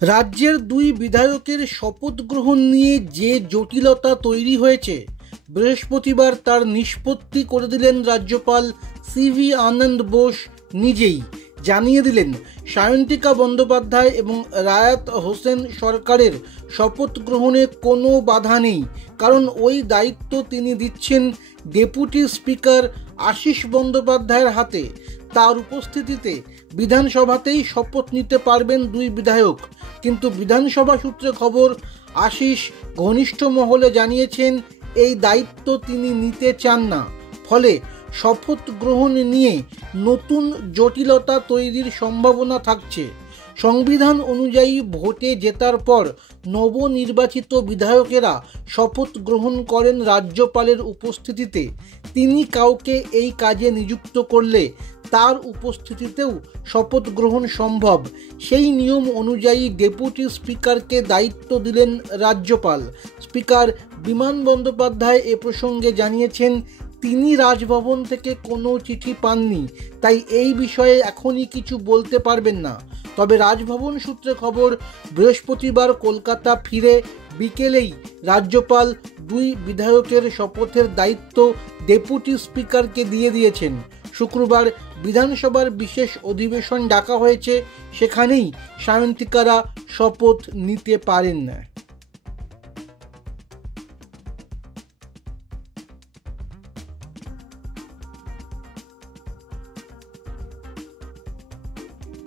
রাজ্যের দুই বিধায়কের শপথ গ্রহণ নিয়ে যে জটিলতা তৈরি হয়েছে, বৃহস্পতিবার তার নিষ্পত্তি করে দিলেন রাজ্যপাল সিভি আনন্দ বোস নিজেই। জানিয়ে দিলেন, সায়ন্তিকা বন্দ্যোপাধ্যায় এবং রায়াত হোসেন সরকারের শপথ গ্রহণে কোনো বাধা নেই, কারণ ওই দায়িত্ব তিনি দিচ্ছেন ডেপুটি স্পিকার আশিস বন্দ্যোপাধ্যায়ের হাতে। তার উপস্থিতিতে বিধানসভাতেই শপথ নিতে পারবেন দুই বিধায়ক। কিন্তু বিধানসভা সূত্রে খবর, আশিস ঘনিষ্ঠ মহলে জানিয়েছেন এই দায়িত্ব তিনি নিতে চান না। ফলে শপথ গ্রহণ নিয়ে নতুন জটিলতা তৈরির সম্ভাবনা থাকছে। সংবিধান অনুযায়ী ভোটে জেতার পর নবনির্বাচিত বিধায়কেরা শপথ গ্রহণ করেন রাজ্যপালের উপস্থিতিতে। তিনি কাউকে এই কাজে নিযুক্ত করলে তার উপস্থিতিতেও শপথ গ্রহণ সম্ভব। সেই নিয়ম অনুযায়ী ডেপুটি স্পিকারকে দায়িত্ব দিলেন রাজ্যপাল। স্পিকার বিমান বন্দ্যোপাধ্যায় এ প্রসঙ্গে জানিয়েছেন, তিনি রাজভবন থেকে কোনো চিঠি পাননি, তাই এই বিষয়ে এখনই কিছু বলতে পারবেন না। তবে রাজভবন সূত্রে খবর, বৃহস্পতিবার কলকাতা ফিরে বিকেলেই রাজ্যপাল দুই বিধায়কের শপথের দায়িত্ব ডেপুটি স্পিকারকে দিয়ে দিয়েছেন। শুক্রবার বিধানসভার বিশেষ অধিবেশন ডাকা হয়েছে, সেখানেই সায়ন্তিকারা শপথ নিতে পারেন।